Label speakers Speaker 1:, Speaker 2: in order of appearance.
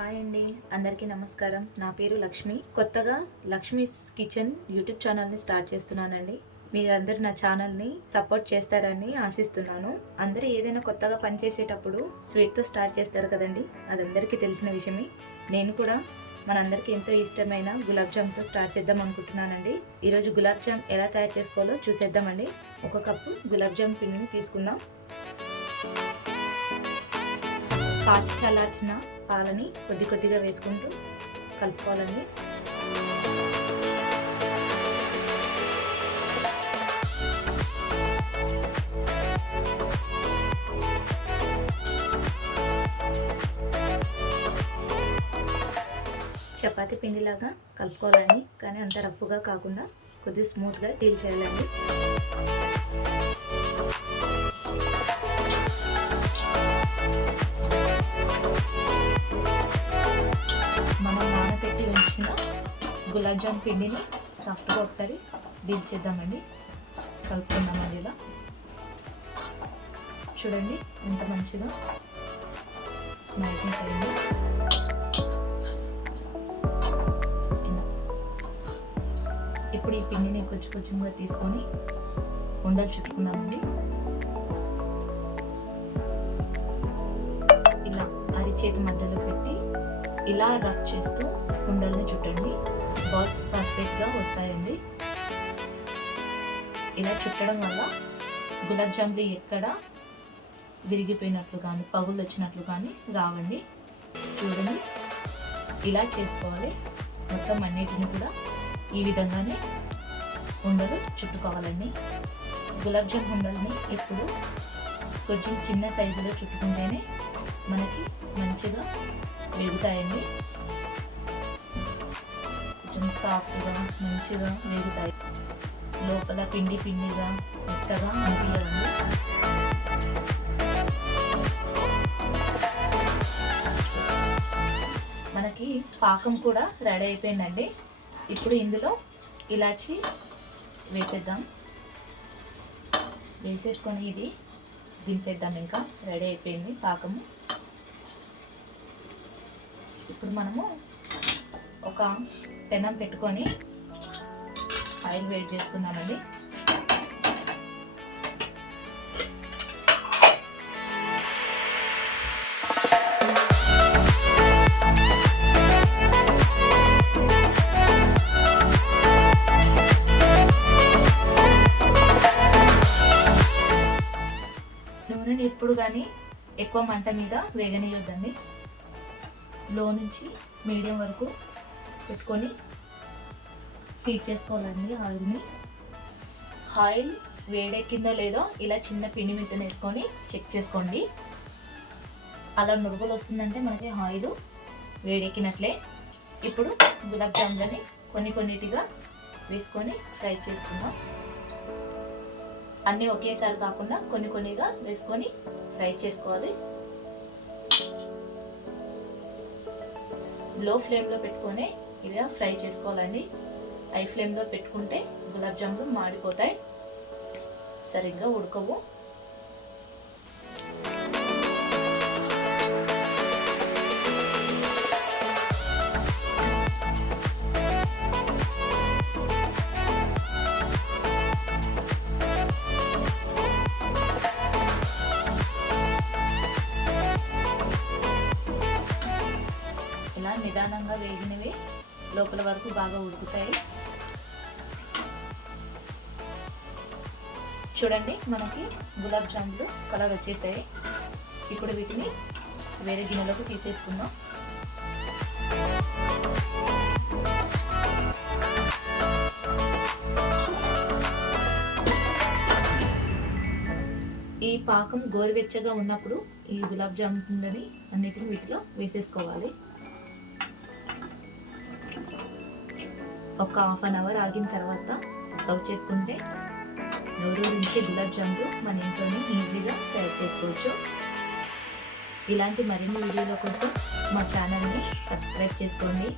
Speaker 1: Hi అండి అందరికీ నమస్కారం. నా పేరు లక్ష్మి. కొత్తగా లక్ష్మీస్ కిచెన్ యూట్యూబ్ ఛానల్ని స్టార్ట్ చేస్తున్నానండి. మీరందరూ నా ఛానల్ని సపోర్ట్ చేస్తారని ఆశిస్తున్నాను. అందరూ ఏదైనా కొత్తగా పని చేసేటప్పుడు స్వీట్తో స్టార్ట్ చేస్తారు కదండి అది అందరికీ తెలిసిన విషయమే. నేను కూడా మనందరికీ ఎంతో ఇష్టమైన గులాబ్ జామ్తో స్టార్ట్ చేద్దాం అనుకుంటున్నానండి. ఈరోజు గులాబ్ జామ్ ఎలా తయారు చేసుకోవాలో చూసేద్దామండి. ఒక కప్పు గులాబ్ జామ్ పిండిని తీసుకుందాం. కాచి చల్లార్చిన పాలని కొద్ది కొద్దిగా వేసుకుంటూ కలుపుకోవాలండి. చపాతి పిండిలాగా కలుపుకోవాలండి. కానీ అంత రఫ్గా కాకుండా కొద్దిగా స్మూత్గా డీల్ చేయాలండి. గులాబ్జామ్ పిండిని సాఫ్ట్గా ఒకసారి డీల్ చేద్దామండి. కలుపుకుందామండి ఇలా చూడండి ఎంత మంచిగా మ్యాగ్నెట్ అయింది. ఇప్పుడు ఈ పిండిని కొంచెం కొంచెంగా తీసుకొని ఉండలు చుట్టుకుందామండి. ఇలా అరిచేతి మధ్యలో పెట్టి ఇలా రబ్ చేస్తూ పర్ఫెక్ట్గా వస్తాయండి. ఇలా చుట్టడం వల్ల గులాబ్ జామ్లు ఎక్కడ విరిగిపోయినట్లు కానీ పగులు వచ్చినట్లు కానీ రావండి. చూడండి. ఇలా చేసుకోవాలి. మొత్తం అన్నిటిని కూడా ఈ విధంగానే ఉండలు చుట్టుకోవాలండి. గులాబ్ జామ్ ఉండలని ఇప్పుడు కొంచెం చిన్న సైజులో చుట్టుకుంటేనే మనకి మంచిగా వేగుతాయండి కొంచెం సాఫ్ట్గా మంచిగా వేగుతాయి. లోపల పిండి పిండిగా మెత్తగా అనిపించాలి మనకి పాకం కూడా రెడీ అయిపోయిందండి. ఇప్పుడు ఇందులో ఇలాచి వేసేద్దాం. వేసేసుకొని ఇది దింపేద్దాం ఇంకా. రెడీ అయిపోయింది పాకము. ఇప్పుడు మనము ఒక పెనం పెట్టుకొని ఆయిల్ వేడి చేసుకుందామండి. నూనెని ఎప్పుడు కానీ ఎక్కువ మంట మీద వేగనీయొద్దండి లో నుంచి మీడియం వరకు పెట్టుకొని హీట్ చేసుకోవాలండి ఆయిల్ని. ఆయిల్ వేడెక్కిందో లేదో ఇలా చిన్న పిండి మిద్దన వేసుకొని చెక్ చేసుకోండి. అలా నురుగులు వస్తుందంటే మనకి ఆయిల్ వేడెక్కినట్లే. ఇప్పుడు గులాబ్ జాములని కొన్ని కొన్నిటిగా వేసుకొని ఫ్రై చేసుకుందాం. అన్నీ ఒకేసారి కాకుండా కొన్ని కొన్నిగా వేసుకొని ఫ్రై చేసుకోవాలి. లో ఫ్లేమ్లో పెట్టుకొని ఇలా ఫ్రై చేసుకోవాలండి. హై ఫ్లేమ్లో పెట్టుకుంటే గులాబ్ జాములు మాడిపోతాయి. సరిగ్గా ఉడకవు. ఇలా నిదానంగా వేగినవి లోపల వరకు బాగా ఉడుకుతాయి. చూడండి మనకి గులాబ్ జాములు కలర్ వచ్చేసాయి. ఇప్పుడు వీటిని వేరే గిన్నెలోకి తీసేసుకుందాం. ఈ పాకం గోరువెచ్చగా ఉన్నప్పుడు ఈ గులాబ్ జాములని అన్నిటిని వీటిలో వేసేసుకోవాలి. ఒక హాఫ్ అన్ అవర్ ఆగిన తర్వాత సర్వ్ చేసుకుంటే నూరు నుంచి గులాబ్ జామ్లు మన ఇంట్లోనే ఈజీగా తయారు చేసుకోవచ్చు. ఇలాంటి మరిన్ని వీడియోల కోసం మా ఛానల్ని సబ్స్క్రైబ్ చేసుకోండి.